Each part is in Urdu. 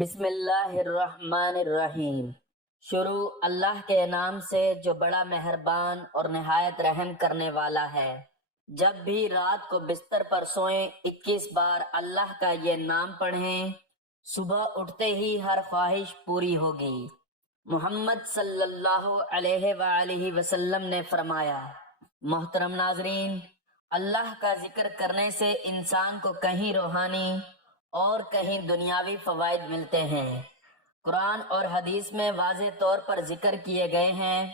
بسم اللہ الرحمن الرحیم۔ شروع اللہ کے نام سے جو بڑا مہربان اور نہایت رحم کرنے والا ہے۔ جب بھی رات کو بستر پر سوئیں 21 بار اللہ کا یہ نام پڑھیں، صبح اٹھتے ہی ہر خواہش پوری ہوگی۔ محمد صلی اللہ علیہ وآلہ وسلم نے فرمایا۔ محترم ناظرین، اللہ کا ذکر کرنے سے انسان کو کہیں روحانی اور کہیں دنیاوی فوائد ملتے ہیں۔ قرآن اور حدیث میں واضح طور پر ذکر کیے گئے ہیں۔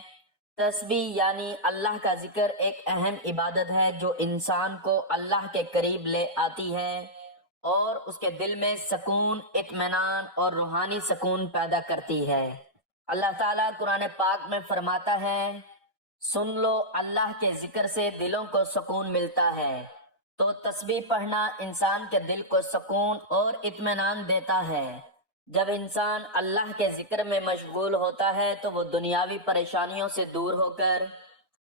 تسبیح یعنی اللہ کا ذکر ایک اہم عبادت ہے جو انسان کو اللہ کے قریب لے آتی ہے اور اس کے دل میں سکون، اطمینان اور روحانی سکون پیدا کرتی ہے۔ اللہ تعالیٰ قرآن پاک میں فرماتا ہے، سن لو اللہ کے ذکر سے دلوں کو سکون ملتا ہے۔ تو تسبیح پڑھنا انسان کے دل کو سکون اور اطمینان دیتا ہے۔ جب انسان اللہ کے ذکر میں مشغول ہوتا ہے تو وہ دنیاوی پریشانیوں سے دور ہو کر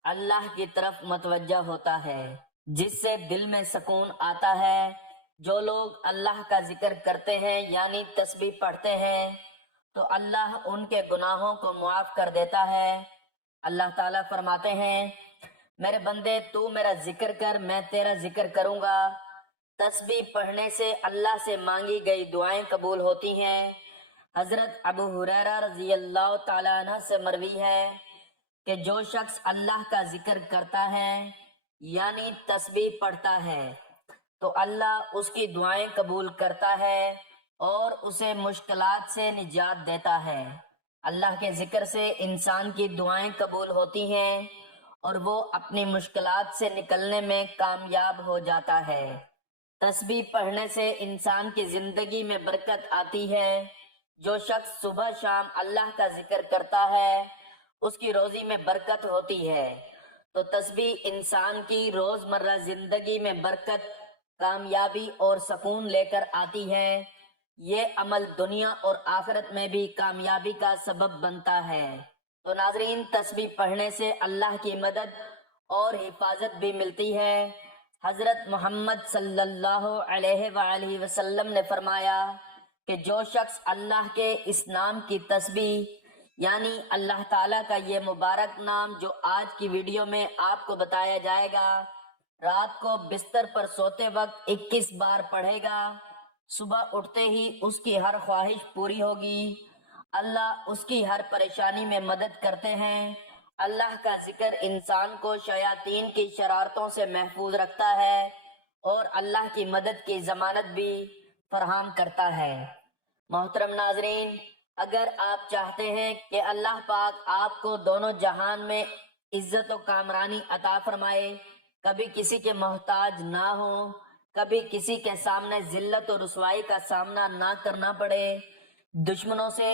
اللہ کی طرف متوجہ ہوتا ہے، جس سے دل میں سکون آتا ہے۔ جو لوگ اللہ کا ذکر کرتے ہیں یعنی تسبیح پڑھتے ہیں تو اللہ ان کے گناہوں کو معاف کر دیتا ہے۔ اللہ تعالیٰ فرماتے ہیں، میرے بندے تو میرا ذکر کر، میں تیرا ذکر کروں گا۔ تسبیح پڑھنے سے اللہ سے مانگی گئی دعائیں قبول ہوتی ہیں۔ حضرت ابو ہریرہ رضی اللہ تعالیٰ عنہ سے مروی ہے کہ جو شخص اللہ کا ذکر کرتا ہے یعنی تسبیح پڑھتا ہے تو اللہ اس کی دعائیں قبول کرتا ہے اور اسے مشکلات سے نجات دیتا ہے۔ اللہ کے ذکر سے انسان کی دعائیں قبول ہوتی ہیں اور وہ اپنی مشکلات سے نکلنے میں کامیاب ہو جاتا ہے۔ تسبیح پڑھنے سے انسان کی زندگی میں برکت آتی ہے۔ جو شخص صبح شام اللہ کا ذکر کرتا ہے اس کی روزی میں برکت ہوتی ہے۔ تو تسبیح انسان کی روزمرہ زندگی میں برکت، کامیابی اور سکون لے کر آتی ہے۔ یہ عمل دنیا اور آخرت میں بھی کامیابی کا سبب بنتا ہے۔ تو ناظرین، تسبیح پڑھنے سے اللہ کی مدد اور حفاظت بھی ملتی ہے۔ حضرت محمد صلی اللہ علیہ وآلہ وسلم نے فرمایا کہ جو شخص اللہ کے اس نام کی تسبیح یعنی اللہ تعالیٰ کا یہ مبارک نام جو آج کی ویڈیو میں آپ کو بتایا جائے گا، رات کو بستر پر سوتے وقت 21 بار پڑھے گا، صبح اٹھتے ہی اس کی ہر خواہش پوری ہوگی۔ اللہ اس کی ہر پریشانی میں مدد کرتے ہیں۔ اللہ کا ذکر انسان کو شیاطین کی شرارتوں سے محفوظ رکھتا ہے اور اللہ کی مدد کی ضمانت بھی فراہم کرتا ہے۔ محترم ناظرین، اگر آپ چاہتے ہیں کہ اللہ پاک آپ کو دونوں جہان میں عزت و کامرانی عطا فرمائے، کبھی کسی کے محتاج نہ ہو، کبھی کسی کے سامنے ذلت و رسوائی کا سامنا نہ کرنا پڑے، دشمنوں سے،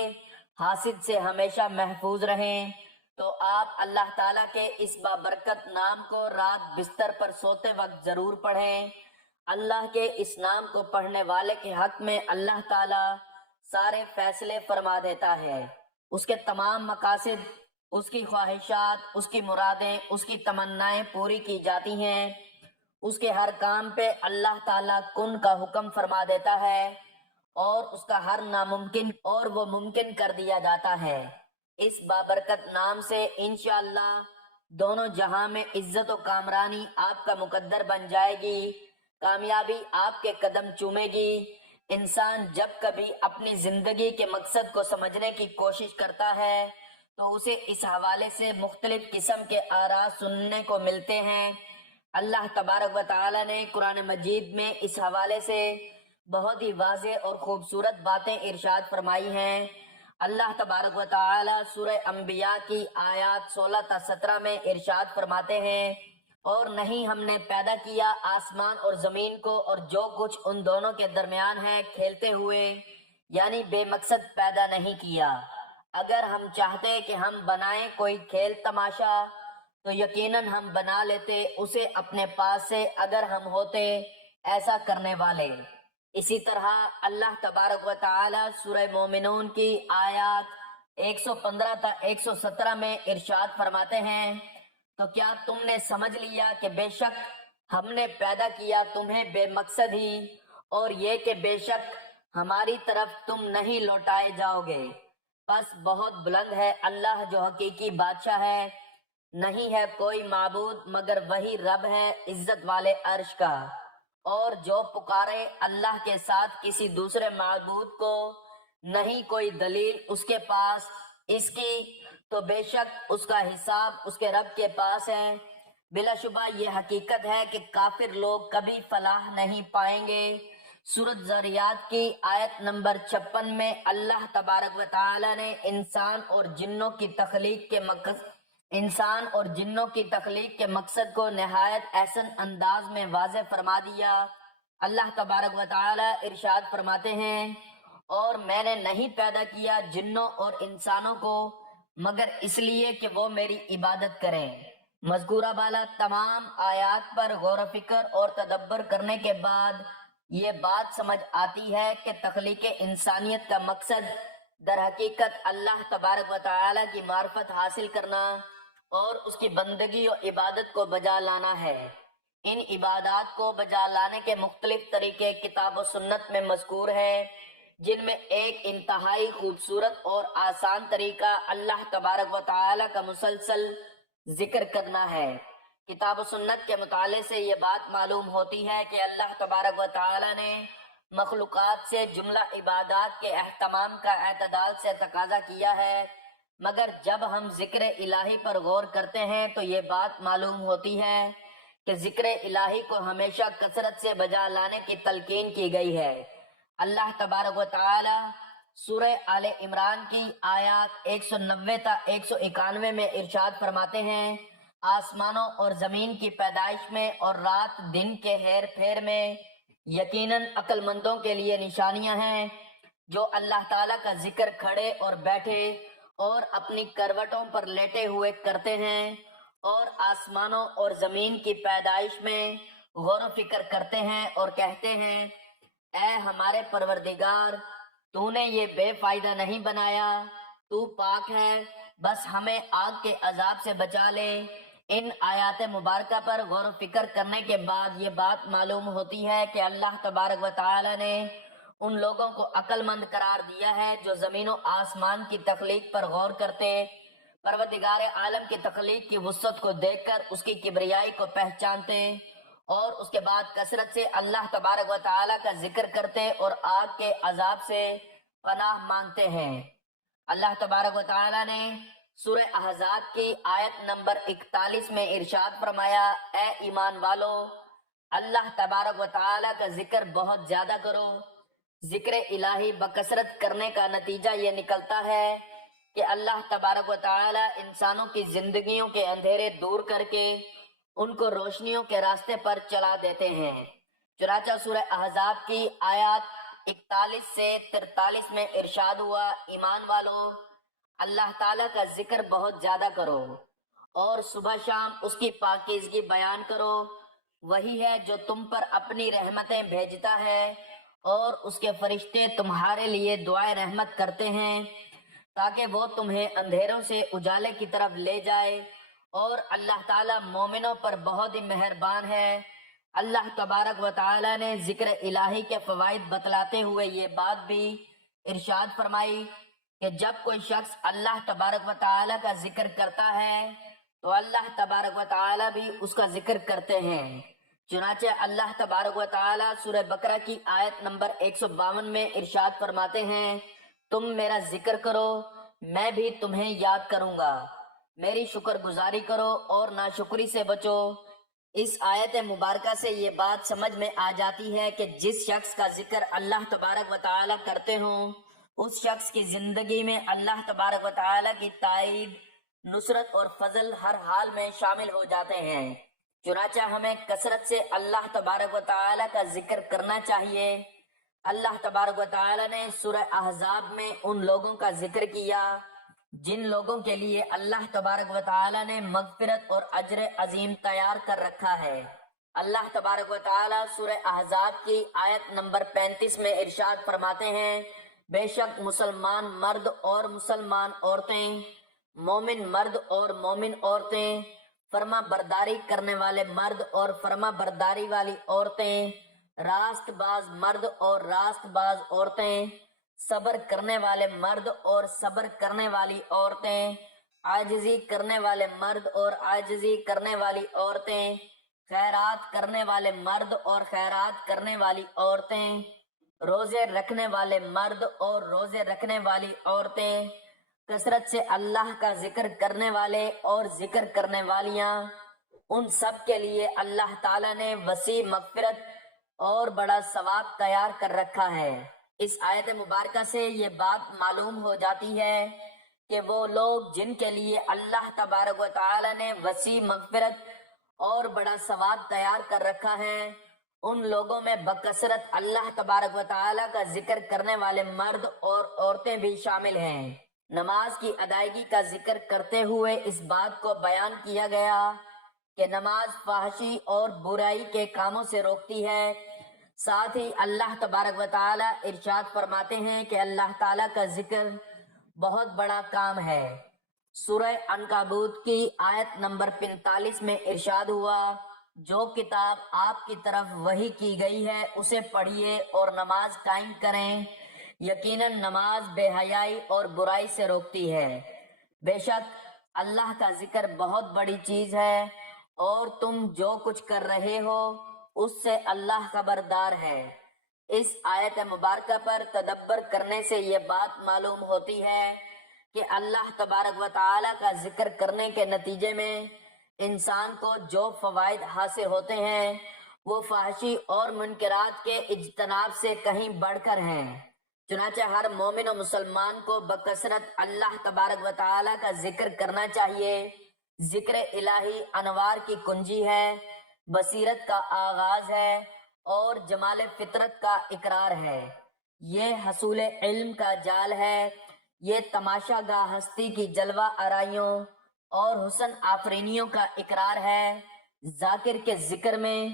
حاسد سے ہمیشہ محفوظ رہیں، تو آپ اللہ تعالیٰ کے اس بابرکت نام کو رات بستر پر سوتے وقت ضرور پڑھیں۔ اللہ کے اس نام کو پڑھنے والے کے حق میں اللہ تعالیٰ سارے فیصلے فرما دیتا ہے۔ اس کے تمام مقاصد، اس کی خواہشات، اس کی مرادیں، اس کی تمنائیں پوری کی جاتی ہیں۔ اس کے ہر کام پہ اللہ تعالیٰ کن کا حکم فرما دیتا ہے اور اس کا ہر ناممکن اور وہ ممکن کر دیا جاتا ہے۔ اس بابرکت نام سے انشاءاللہ دونوں جہاں میں عزت و کامرانی آپ کا مقدر بن جائے گی، کامیابی آپ کے قدم چومے گی۔ انسان جب کبھی اپنی زندگی کے مقصد کو سمجھنے کی کوشش کرتا ہے تو اسے اس حوالے سے مختلف قسم کے آراء سننے کو ملتے ہیں۔ اللہ تبارک و تعالی نے قرآن مجید میں اس حوالے سے بہت ہی واضح اور خوبصورت باتیں ارشاد فرمائی ہیں۔ اللہ تبارک و تعالی سورہ انبیاء کی آیات 16 تا 17 میں ارشاد فرماتے ہیں، اور نہیں ہم نے پیدا کیا آسمان اور زمین کو اور جو کچھ ان دونوں کے درمیان ہے کھیلتے ہوئے، یعنی بے مقصد پیدا نہیں کیا۔ اگر ہم چاہتے کہ ہم بنائیں کوئی کھیل تماشا تو یقیناً ہم بنا لیتے اسے اپنے پاس سے اگر ہم ہوتے ایسا کرنے والے۔ اسی طرح اللہ تبارک و تعالی سورہ مومنون کی آیات 115 تا 117 میں ارشاد فرماتے ہیں، تو کیا تم نے سمجھ لیا کہ بے شک ہم نے پیدا کیا تمہیں بے مقصد ہی، اور یہ کہ بے شک ہماری طرف تم نہیں لوٹائے جاؤ گے۔ بس بہت بلند ہے اللہ جو حقیقی بادشاہ ہے، نہیں ہے کوئی معبود مگر وہی رب ہے عزت والے عرش کا۔ اور جو پکارے اللہ کے ساتھ کسی دوسرے معبود کو، نہیں کوئی دلیل اس کے پاس اس کی، تو بے شک اس کا حساب اس کے رب کے پاس ہے۔ بلا شبہ یہ حقیقت ہے کہ کافر لوگ کبھی فلاح نہیں پائیں گے۔ سورۃ ذاریات کی آیت نمبر 56 میں اللہ تبارک و تعالی نے انسان اور جنوں کی تخلیق کے مقصد کو نہایت احسن انداز میں واضح فرما دیا۔ اللہ تبارک و تعالی ارشاد فرماتے ہیں، اور میں نے نہیں پیدا کیا جنوں اور انسانوں کو مگر اس لیے کہ وہ میری عبادت کریں۔ مذکورہ بالا تمام آیات پر غور و فکر اور تدبر کرنے کے بعد یہ بات سمجھ آتی ہے کہ تخلیق انسانیت کا مقصد در حقیقت اللہ تبارک و تعالی کی معرفت حاصل کرنا اور اس کی بندگی و عبادت کو بجا لانا ہے۔ ان عبادات کو بجا لانے کے مختلف طریقے کتاب و سنت میں مذکور ہے، جن میں ایک انتہائی خوبصورت اور آسان طریقہ اللہ تبارک و تعالی کا مسلسل ذکر کرنا ہے۔ کتاب و سنت کے مطالعے سے یہ بات معلوم ہوتی ہے کہ اللہ تبارک و تعالی نے مخلوقات سے جملہ عبادات کے اہتمام کا اعتدال سے تقاضا کیا ہے، مگر جب ہم ذکر الہی پر غور کرتے ہیں تو یہ بات معلوم ہوتی ہے کہ ذکر الہی کو ہمیشہ کثرت سے بجا لانے کی تلقین کی گئی ہے۔ اللہ تبارک و تعالی سورہ آل عمران کی آیات 190 تا 191 میں ارشاد فرماتے ہیں، آسمانوں اور زمین کی پیدائش میں اور رات دن کے ہیر پھیر میں یقیناً عقل مندوں کے لیے نشانیاں ہیں، جو اللہ تعالیٰ کا ذکر کھڑے اور بیٹھے اور اپنی کروٹوں پر لیٹے ہوئے کرتے ہیں، اور آسمانوں اور زمین کی پیدائش میں غور و فکر کرتے ہیں اور کہتے ہیں، اے ہمارے پروردگار، تو نے یہ بے فائدہ نہیں بنایا، تو پاک ہے، بس ہمیں آگ کے عذاب سے بچا لے۔ ان آیات مبارکہ پر غور و فکر کرنے کے بعد یہ بات معلوم ہوتی ہے کہ اللہ تبارک و تعالی نے ان لوگوں کو عقل مند قرار دیا ہے جو زمین و آسمان کی تخلیق پر غور کرتے، پروردگار عالم کی تخلیق کی وسعت کو دیکھ کر اس کی کبریائی کو پہچانتے، اور اس کے بعد کثرت سے اللہ تبارک و تعالی کا ذکر کرتے اور آگ کے عذاب سے پناہ مانگتے ہیں۔ اللہ تبارک و تعالی نے سورہ احزاب کی آیت نمبر 41 میں ارشاد فرمایا، اے ایمان والو، اللہ تبارک و تعالی کا ذکر بہت زیادہ کرو۔ ذکر الہی بکثرت کرنے کا نتیجہ یہ نکلتا ہے کہ اللہ تبارک و تعالی انسانوں کی زندگیوں کے اندھیرے دور کر کے ان کو روشنیوں کے راستے پر چلا دیتے ہیں۔ چنانچہ سورہ احزاب کی آیات 41 سے 43 میں ارشاد ہوا، ایمان والو، اللہ تعالیٰ کا ذکر بہت زیادہ کرو اور صبح شام اس کی پاکیزگی بیان کرو، وہی ہے جو تم پر اپنی رحمتیں بھیجتا ہے اور اس کے فرشتے تمہارے لیے دعائے رحمت کرتے ہیں تاکہ وہ تمہیں اندھیروں سے اجالے کی طرف لے جائے، اور اللہ تعالیٰ مومنوں پر بہت ہی مہربان ہے۔ اللہ تبارک و تعالیٰ نے ذکر الہی کے فوائد بتلاتے ہوئے یہ بات بھی ارشاد فرمائی کہ جب کوئی شخص اللہ تبارک و تعالیٰ کا ذکر کرتا ہے تو اللہ تبارک و تعالیٰ بھی اس کا ذکر کرتے ہیں۔ چنانچہ اللہ تبارک و تعالیٰ سورہ بقرہ کی آیت نمبر 152 میں ارشاد فرماتے ہیں، تم میرا ذکر کرو، میں بھی تمہیں یاد کروں گا، میری شکر گزاری کرو اور ناشکری سے بچو۔ اس آیت مبارکہ سے یہ بات سمجھ میں آ جاتی ہے کہ جس شخص کا ذکر اللہ تبارک و تعالیٰ کرتے ہوں، اس شخص کی زندگی میں اللہ تبارک و تعالیٰ کی تائید، نصرت اور فضل ہر حال میں شامل ہو جاتے ہیں۔ چنانچہ ہمیں کثرت سے اللہ تبارک و تعالیٰ کا ذکر کرنا چاہیے۔ اللہ تبارک و تعالیٰ نے سورہ احزاب میں ان لوگوں کا ذکر کیا جن لوگوں کے لیے اللہ تبارک و تعالیٰ نے مغفرت اور اجر عظیم تیار کر رکھا ہے۔ اللہ تبارک و تعالیٰ سورہ احزاب کی آیت نمبر 35 میں ارشاد فرماتے ہیں، بے شک مسلمان مرد اور مسلمان عورتیں، مومن مرد اور مومن عورتیں، فرما برداری کرنے والے مرد اور فرما برداری والی عورتیں، راست باز مرد اور راست باز عورتیں، صبر کرنے والے مرد اور صبر کرنے والی عورتیں، عاجزی کرنے والے مرد اور عاجزی کرنے والی عورتیں، خیرات کرنے والے مرد اور خیرات کرنے والی عورتیں، روزے رکھنے والے مرد اور روزے رکھنے والی عورتیں، کثرت سے اللہ کا ذکر کرنے والے اور ذکر کرنے والیاں، ان سب کے لیے اللہ تعالیٰ نے وسیع مغفرت اور بڑا ثواب تیار کر رکھا ہے۔ اس آیت مبارکہ سے یہ بات معلوم ہو جاتی ہے کہ وہ لوگ جن کے لیے اللہ تبارک و تعالیٰ نے وسیع مغفرت اور بڑا ثواب تیار کر رکھا ہے، ان لوگوں میں بکثرت اللہ تبارک و تعالیٰ کا ذکر کرنے والے مرد اور عورتیں بھی شامل ہیں۔ نماز کی ادائیگی کا ذکر کرتے ہوئے اس بات کو بیان کیا گیا کہ نماز فحشی اور برائی کے کاموں سے روکتی ہے۔ ساتھ ہی اللہ تبارک و تعالیٰ ارشاد فرماتے ہیں کہ اللہ تعالیٰ کا ذکر بہت بڑا کام ہے۔ سورہ عنکبوت کی آیت نمبر 45 میں ارشاد ہوا، جو کتاب آپ کی طرف وحی کی گئی ہے اسے پڑھیے اور نماز قائم کریں، یقیناً نماز بے حیائی اور برائی سے روکتی ہے۔ بے شک اللہ کا ذکر بہت بڑی چیز ہے اور تم جو کچھ کر رہے ہو اس سے اللہ خبردار ہے۔ اس آیت مبارکہ پر تدبر کرنے سے یہ بات معلوم ہوتی ہے کہ اللہ تبارک و تعالیٰ کا ذکر کرنے کے نتیجے میں انسان کو جو فوائد حاصل ہوتے ہیں وہ فحشی اور منکرات کے اجتناب سے کہیں بڑھ کر ہیں۔ چنانچہ ہر مومن و مسلمان کو بکثرت اللہ تبارک و تعالیٰ کا ذکر کرنا چاہیے۔ ذکر الہی انوار کی کنجی ہے، بصیرت کا آغاز ہے اور جمال فطرت کا اقرار ہے۔ یہ حصول علم کا جال ہے، یہ تماشا گاہ ہستی کی جلوہ آرائیوں اور حسن آفرینیوں کا اقرار ہے۔ ذاکر کے ذکر میں،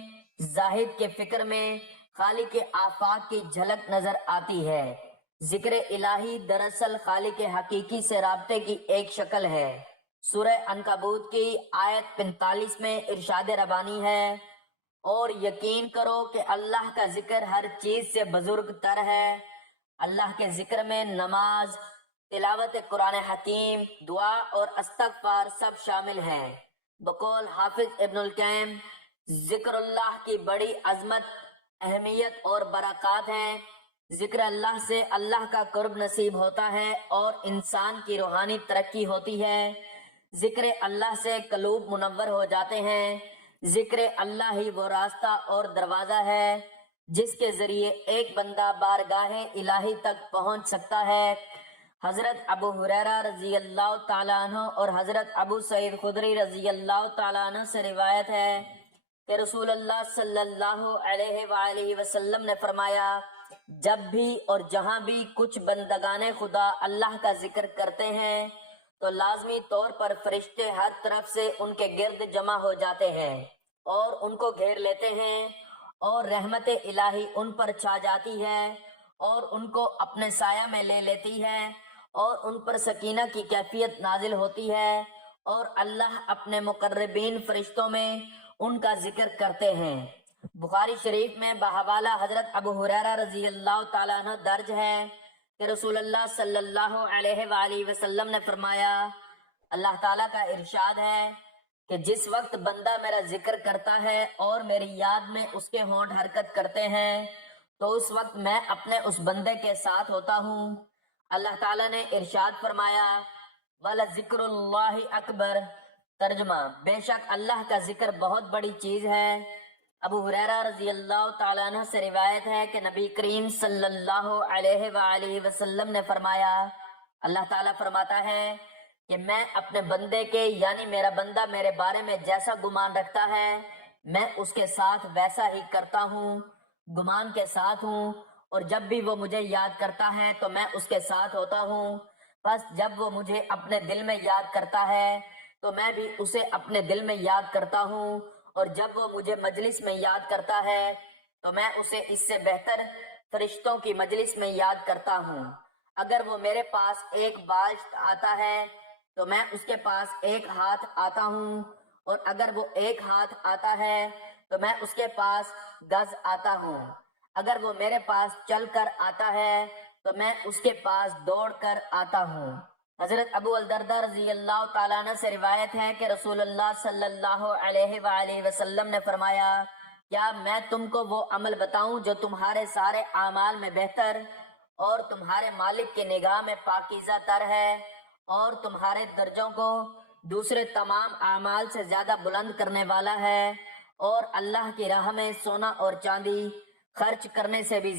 زاہد کے فکر میں خالق کے آفاق کی جھلک نظر آتی ہے۔ ذکر الہی دراصل خالق حقیقی سے رابطے کی ایک شکل ہے۔ سورہ عنکبوت کی آیت 45 میں ارشاد ربانی ہے، اور یقین کرو کہ اللہ کا ذکر ہر چیز سے بزرگ تر ہے۔ اللہ کے ذکر میں نماز، تلاوت قرآن حکیم، دعا اور استغفار سب شامل ہیں۔ بقول حافظ ابن القیم، ذکر اللہ کی بڑی عظمت، اہمیت اور برکات ہیں۔ ذکر اللہ سے اللہ کا قرب نصیب ہوتا ہے اور انسان کی روحانی ترقی ہوتی ہے۔ ذکر اللہ سے قلوب منور ہو جاتے ہیں۔ ذکر اللہ ہی وہ راستہ اور دروازہ ہے جس کے ذریعے ایک بندہ بارگاہ الہی تک پہنچ سکتا ہے۔ حضرت ابو ہریرہ رضی اللہ تعالیٰ عنہ اور حضرت ابو سعید خدری رضی اللہ تعالیٰ عنہ سے روایت ہے کہ رسول اللہ صلی اللہ علیہ وآلہ وسلم نے فرمایا، جب بھی اور جہاں بھی کچھ بندگان خدا اللہ کا ذکر کرتے ہیں تو لازمی طور پر فرشتے ہر طرف سے ان کے گرد جمع ہو جاتے ہیں اور ان کو گھیر لیتے ہیں، اور رحمت الہی ان پر چھا جاتی ہے اور ان کو اپنے سایہ میں لے لیتی ہے، اور ان پر سکینہ کی کیفیت نازل ہوتی ہے، اور اللہ اپنے مقربین فرشتوں میں ان کا ذکر کرتے ہیں۔ بخاری شریف میں بحوالہ حضرت ابو ہریرہ رضی اللہ تعالیٰ عنہ درج ہے کہ رسول اللہ صلی اللہ علیہ وآلہ وسلم نے فرمایا، اللہ تعالیٰ کا ارشاد ہے کہ جس وقت بندہ میرا ذکر کرتا ہے اور میری یاد میں اس کے ہونٹ حرکت کرتے ہیں تو اس وقت میں اپنے اس بندے کے ساتھ ہوتا ہوں۔ اللہ تعالیٰ نے ارشاد فرمایا، وَلَذِكْرُ اللَّهِ أَكْبَرُ، ترجمہ، بے شک اللہ کا ذکر بہت بڑی چیز ہے۔ ابو ہریرہ رضی اللہ تعالیٰ عنہ سے روایت ہے کہ نبی کریم صلی اللہ علیہ وآلہ وسلم نے فرمایا، اللہ تعالیٰ فرماتا ہے کہ میں اپنے بندے کے یعنی میرا بندہ میرے بارے میں جیسا گمان رکھتا ہے میں اس کے ساتھ ویسا ہی کرتا ہوں، گمان کے ساتھ ہوں، اور جب بھی وہ مجھے یاد کرتا ہے تو میں اس کے ساتھ ہوتا ہوں، بس جب وہ مجھے اپنے دل میں یاد کرتا ہے تو میں بھی اسے اپنے دل میں یاد کرتا ہوں، اور جب وہ مجھے مجلس میں یاد کرتا ہے تو میں اسے اس سے بہتر فرشتوں کی مجلس میں یاد کرتا ہوں۔ اگر وہ میرے پاس ایک بالشت آتا ہے تو میں اس کے پاس ایک ہاتھ آتا ہوں، اور اگر وہ ایک ہاتھ آتا ہے تو میں اس کے پاس گز آتا ہوں، اگر وہ میرے پاس چل کر آتا ہے تو میں اس کے پاس دوڑ کر آتا ہوں۔ حضرت ابو الدرداء رضی اللہ تعالیٰ عنہ سے روایت ہے کہ رسول اللہ صلی اللہ علیہ وآلہ وسلم نے فرمایا، کیا میں تم کو وہ عمل بتاؤں جو تمہارے سارے اعمال میں بہتر اور تمہارے مالک کی نگاہ میں پاکیزہ تر ہے اور تمہارے درجوں کو دوسرے تمام اعمال سے زیادہ بلند کرنے والا ہے، اور اللہ کی راہ میں سونا اور چاندی خرچ کرنے سے بھی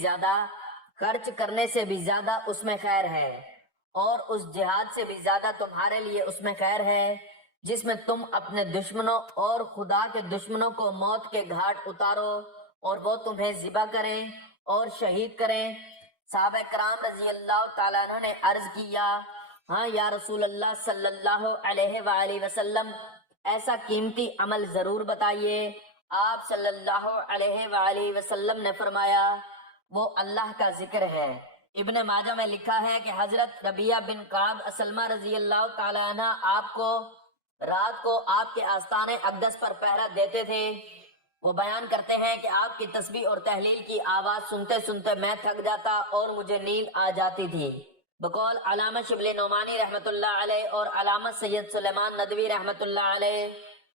زیادہ اس میں خیر ہے، اور اس جہاد سے بھی زیادہ تمہارے لیے اس میں خیر ہے جس میں تم اپنے دشمنوں اور خدا کے دشمنوں کو موت کے گھاٹ اتارو اور وہ تمہیں ذبح کریں اور شہید کریں۔ صحابہ کرام رضی اللہ تعالیٰ عنہ نے عرض کیا، ہاں یا رسول اللہ صلی اللہ علیہ وآلہ وسلم، ایسا قیمتی عمل ضرور بتائیے۔ آپ صلی اللہ علیہ وآلہ وسلم نے فرمایا، وہ اللہ کا ذکر ہے۔ ابن ماجہ میں لکھا ہے کہ حضرت ربیعہ بن کعب اسلمہ رضی اللہ تعالیٰ عنہ رات کو آپ کے آستان اقدس پر پہرا دیتے تھے۔ وہ بیان کرتے ہیں کہ آپ کی تسبیح اور تحلیل کی آواز سنتے سنتے میں تھک جاتا اور مجھے نیند آ جاتی تھی۔ بقول علامہ شبلی نعمانی رحمۃ اللہ علیہ اور علامہ سید سلیمان ندوی رحمۃ اللہ علیہ،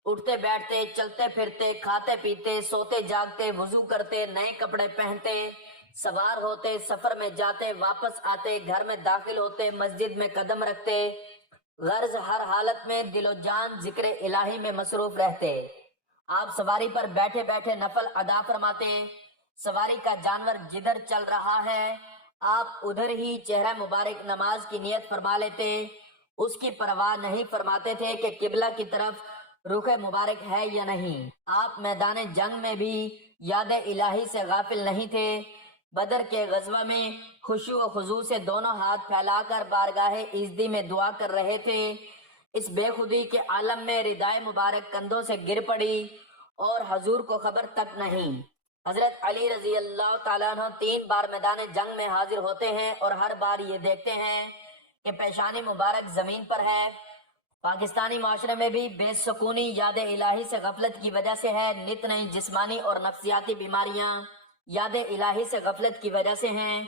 اٹھتے بیٹھتے، چلتے پھرتے، کھاتے پیتے، سوتے جاگتے، وضو کرتے، نئے کپڑے پہنتے، سوار ہوتے، سفر میں جاتے، واپس آتے، گھر میں داخل ہوتے، مسجد میں قدم رکھتے، غرض ہر حالت میں دل و جان ذکر الہی میں مصروف رہتے۔ آپ سواری پر بیٹھے بیٹھے نفل ادا فرماتے، سواری کا جانور جدھر چل رہا ہے آپ ادھر ہی چہرہ مبارک نماز کی نیت فرما لیتے، اس کی پرواہ نہیں فرماتے تھے کہ قبلہ کی طرف رخ مبارک ہے یا نہیں۔ آپ میدان جنگ میں بھی یاد الہی سے غافل نہیں تھے۔ بدر کے غزوہ میں خشوع و خضوع سے دونوں ہاتھ پھیلا کر بارگاہ عزتی میں دعا کر رہے تھے۔ اس بے خودی کے عالم میں ردائے مبارک کندھوں سے گر پڑی اور حضور کو خبر تک نہیں۔ حضرت علی رضی اللہ تعالیٰ عنہ 3 بار میدان جنگ میں حاضر ہوتے ہیں اور ہر بار یہ دیکھتے ہیں کہ پیشانی مبارک زمین پر ہے۔ پاکستانی معاشرے میں بھی بے سکونی یاد الہی سے غفلت کی وجہ سے ہے۔ نت نئی جسمانی اور نفسیاتی بیماریاں یاد الہی سے غفلت کی وجہ سے ہیں،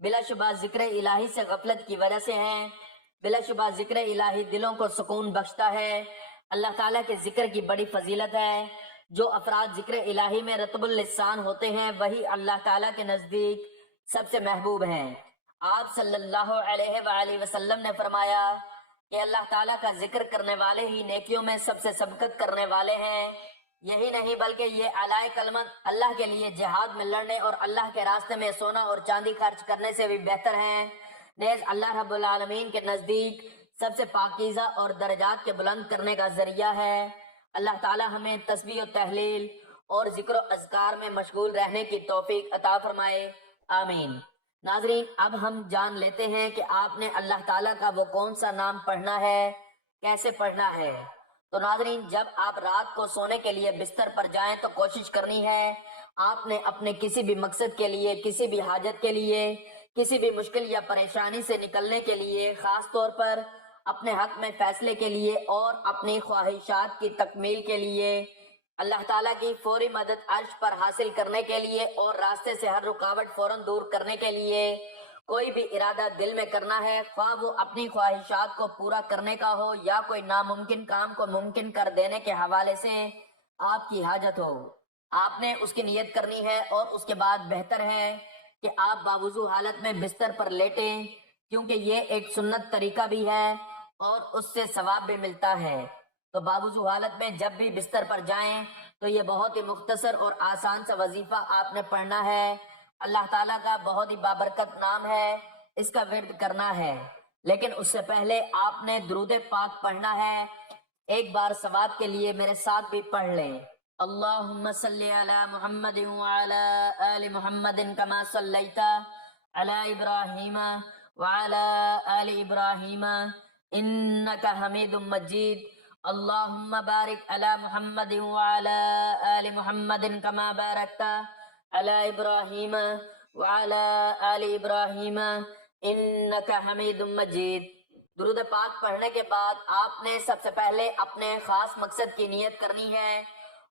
بلا شبہ ذکر الہی سے غفلت کی وجہ سے ہیں۔ بلا شبہ ذکر الہی دلوں کو سکون بخشتا ہے۔ اللہ تعالیٰ کے ذکر کی بڑی فضیلت ہے۔ جو افراد ذکر الہی میں رطب اللسان ہوتے ہیں وہی اللہ تعالیٰ کے نزدیک سب سے محبوب ہیں۔ آپ صلی اللہ علیہ وآلہ وسلم نے فرمایا کہ اللہ تعالیٰ کا ذکر کرنے والے ہی نیکیوں میں سب سے سبقت کرنے والے ہیں۔ یہی نہیں بلکہ یہ اعلی کلمت اللہ کے لیے جہاد میں لڑنے اور اللہ کے راستے میں سونا اور چاندی خرچ کرنے سے بھی بہتر ہیں۔ نیز اللہ رب العالمین کے نزدیک سب سے پاکیزہ اور درجات کے بلند کرنے کا ذریعہ ہے۔ اللہ تعالی ہمیں تسبیح و تحلیل اور ذکر و اذکار میں مشغول رہنے کی توفیق عطا فرمائے، آمین۔ ناظرین، اب ہم جان لیتے ہیں کہ آپ نے اللہ تعالیٰ کا وہ کون سا نام پڑھنا ہے، کیسے پڑھنا ہے۔ تو ناظرین، جب آپ رات کو سونے کے لیے بستر پر جائیں تو کوشش کرنی ہے آپ نے اپنے کسی بھی مقصد کے لیے، کسی بھی حاجت کے لیے، کسی بھی مشکل یا پریشانی سے نکلنے کے لیے، خاص طور پر اپنے حق میں فیصلے کے لیے اور اپنی خواہشات کی تکمیل کے لیے، اللہ تعالیٰ کی فوری مدد عرش پر حاصل کرنے کے لیے اور راستے سے ہر رکاوٹ فوراً دور کرنے کے لیے کوئی بھی ارادہ دل میں کرنا ہے، خواہ وہ اپنی خواہشات کو پورا کرنے کا ہو یا کوئی ناممکن کام کو ممکن کر دینے کے حوالے سے آپ کی حاجت ہو، آپ نے اس کی نیت کرنی ہے۔ اور اس کے بعد بہتر ہے کہ آپ باوضو حالت میں بستر پر لیٹیں، کیونکہ یہ ایک سنت طریقہ بھی ہے اور اس سے ثواب بھی ملتا ہے۔ تو باوضو حالت میں جب بھی بستر پر جائیں تو یہ بہت ہی مختصر اور آسان سا وظیفہ آپ نے پڑھنا ہے۔ اللہ تعالیٰ کا بہت ہی بابرکت نام ہے، اس کا ورد کرنا ہے، لیکن اس سے پہلے آپ نے درود پاک پڑھنا ہے۔ ایک بار ثواب کے لیے میرے ساتھ بھی پڑھ لیں۔ اللہم صلی علی محمد وعلی آل محمد کما صلیت علی ابراہیم وعلی آل ابراہیم انک حمید مجید۔ اللہم بارک علی محمد وعلی آل محمد کما بارکت علی ابراہیم وعلی آل ابراہیم انک حمید مجید۔ درود پاک پڑھنے کے بعد آپ نے سب سے پہلے اپنے خاص مقصد کی نیت کرنی ہے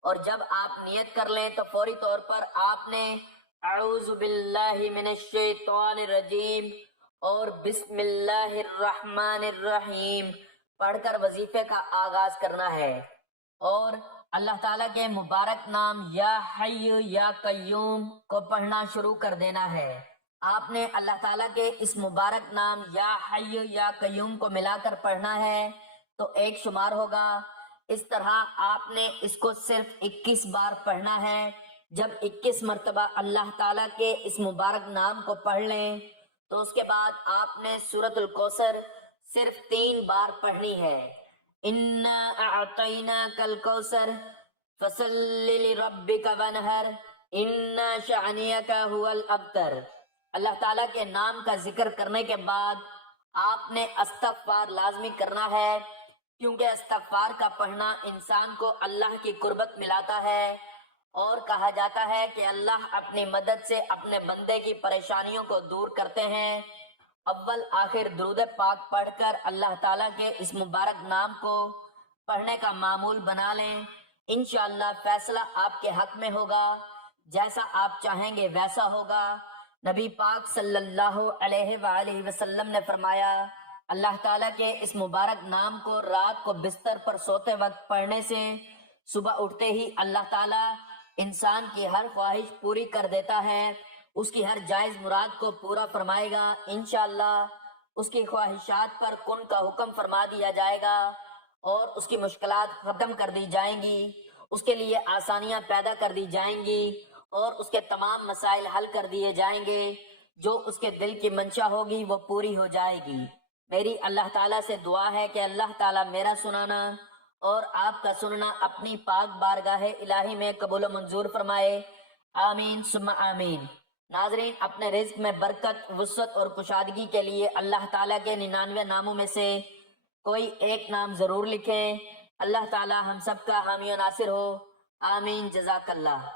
اور جب آپ نیت کر لیں تو فوری طور پر آپ نے اعوذ باللہ من الشیطان الرجیم اور بسم اللہ الرحمن الرحیم پڑھ کر وظیفے کا آغاز کرنا ہے، اور اللہ تعالیٰ کے مبارک نام یا حی یا قیوم کو پڑھنا شروع کر دینا ہے۔ آپ نے اللہ تعالیٰ کے اس مبارک نام یا حی یا قیوم کو ملا کر پڑھنا ہے تو ایک شمار ہوگا۔ اس طرح آپ نے اس کو صرف 21 بار پڑھنا ہے۔ جب 21 مرتبہ اللہ تعالیٰ کے اس مبارک نام کو پڑھ لیں تو اس کے بعد آپ نے سورۃ الکوثر صرف 3 بار پڑھنی ہے۔ اِنَّا أَعْطَيْنَاكَ الْكَوْثَرَ فَصَلِّ لِرَبِّكَ وَانْحَرْ إِنَّ شَانِئَكَ هُوَ الْأَبْتَرُ۔ اللہ تعالیٰ کے نام کا ذکر کرنے کے بعد آپ نے استغفار لازمی کرنا ہے، کیونکہ استغفار کا پڑھنا انسان کو اللہ کی قربت ملاتا ہے، اور کہا جاتا ہے کہ اللہ اپنی مدد سے اپنے بندے کی پریشانیوں کو دور کرتے ہیں۔ اول آخر درود پاک پڑھ کر اللہ تعالیٰ کے اس مبارک نام کو پڑھنے کا معمول بنا لیں، انشاءاللہ فیصلہ آپ کے حق میں ہوگا، جیسا آپ چاہیں گے ویسا ہوگا۔ نبی پاک صلی اللہ علیہ وآلہ وسلم نے فرمایا، اللہ تعالیٰ کے اس مبارک نام کو رات کو بستر پر سوتے وقت پڑھنے سے صبح اٹھتے ہی اللہ تعالیٰ انسان کی ہر خواہش پوری کر دیتا ہے، اس کی ہر جائز مراد کو پورا فرمائے گا، انشاءاللہ اس کی خواہشات پر کن کا حکم فرما دیا جائے گا اور اس کی مشکلات ختم کر دی جائیں گی، اس کے لیے آسانیاں پیدا کر دی جائیں گی اور اس کے تمام مسائل حل کر دیے جائیں گے، جو اس کے دل کی منشا ہوگی وہ پوری ہو جائے گی۔ میری اللہ تعالیٰ سے دعا ہے کہ اللہ تعالیٰ میرا سنانا اور آپ کا سننا اپنی پاک بارگاہ الہی میں قبول و منظور فرمائے، آمین ثم آمین۔ ناظرین، اپنے رزق میں برکت، وسعت اور کشادگی کے لیے اللہ تعالیٰ کے 99 ناموں میں سے کوئی ایک نام ضرور لکھیں۔ اللہ تعالیٰ ہم سب کا حامی و ناصر ہو، آمین، جزاک اللہ۔